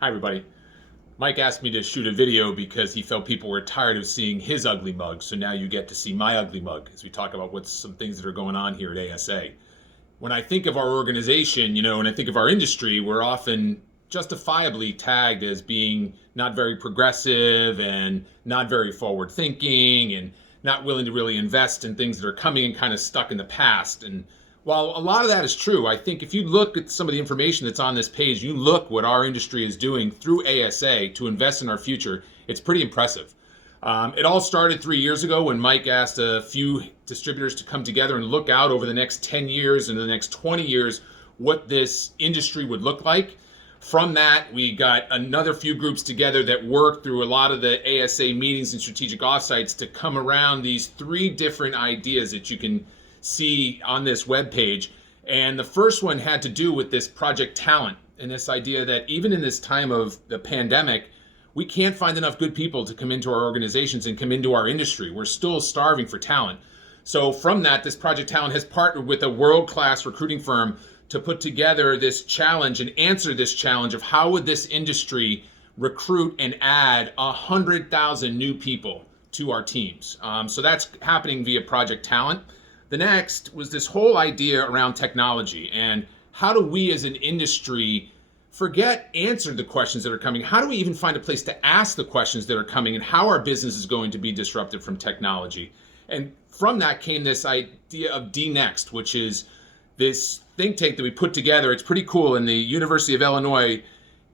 Hi, everybody. Mike asked me to shoot a video because he felt people were tired of seeing his ugly mug. So now you get to see my ugly mug as we talk about what's some things that are going on here at ASA. When I think of our organization, when I think of our industry, we're often justifiably tagged as being not very progressive and not very forward thinking and not willing to really invest in things that are coming and kind of stuck in the past. And while a lot of that is true, I think if you look at some of the information that's on this page, you look what our industry is doing through ASA to invest in our future, it's pretty impressive. It all started 3 years ago when Mike asked a few distributors to come together and look out over the next 10 years and the next 20 years what this industry would look like. From that, we got another few groups together that worked through a lot of the ASA meetings and strategic offsites to come around these three different ideas that you can see on this webpage. And the first one had to do with this project talent and this idea that even in this time of the pandemic, we can't find enough good people to come into our organizations and come into our industry. We're still starving for talent. So from that, this project talent has partnered with a world-class recruiting firm to put together this challenge and answer this challenge of how would this industry recruit and add 100,000 new people to our teams. So that's happening via project talent. The next was this whole idea around technology and how do we as an industry answer the questions that are coming? How do we even find a place to ask the questions that are coming and how our business is going to be disrupted from technology? And from that came this idea of D-Next, which is this think tank that we put together. It's pretty cool. In the University of Illinois,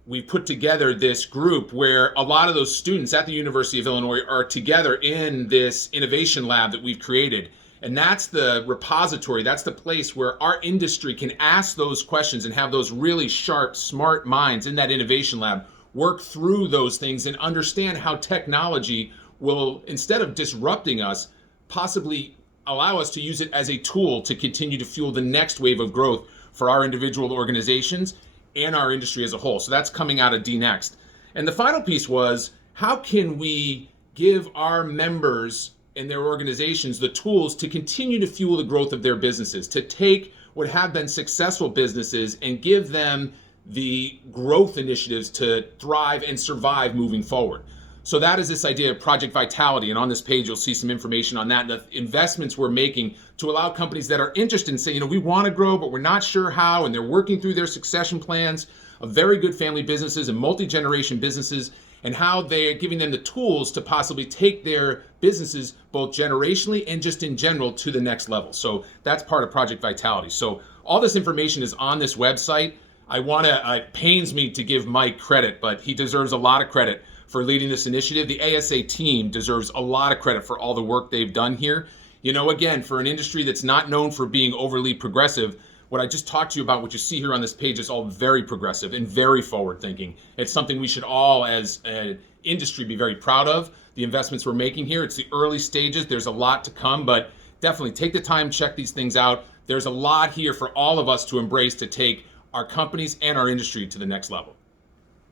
we put together this group where a lot of those students at the University of Illinois are together in this innovation lab that we've created. And that's the repository, that's the place where our industry can ask those questions and have those really sharp, smart minds in that innovation lab work through those things and understand how technology will, instead of disrupting us, possibly allow us to use it as a tool to continue to fuel the next wave of growth for our individual organizations and our industry as a whole. So that's coming out of D-Next. And the final piece was, how can we give our members and their organizations the tools to continue to fuel the growth of their businesses, to take what have been successful businesses and give them the growth initiatives to thrive and survive moving forward. So that is this idea of Project Vitality. And on this page, you'll see some information on that, the investments we're making to allow companies that are interested in saying, we want to grow, but we're not sure how, and they're working through their succession plans of very good family businesses and multi-generation businesses, and how they're giving them the tools to possibly take their businesses both generationally and just in general to the next level. So that's part of Project Vitality. So all this information is on this website. It pains me to give Mike credit, but he deserves a lot of credit for leading this initiative. The ASA team deserves a lot of credit for all the work they've done here. Again, for an industry that's not known for being overly progressive, what I just talked to you about, what you see here on this page, is all very progressive and very forward thinking. It's something we should all as an industry be very proud of. The investments we're making here, it's the early stages. There's a lot to come, but definitely take the time, check these things out. There's a lot here for all of us to embrace to take our companies and our industry to the next level.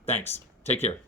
Thanks. Take care.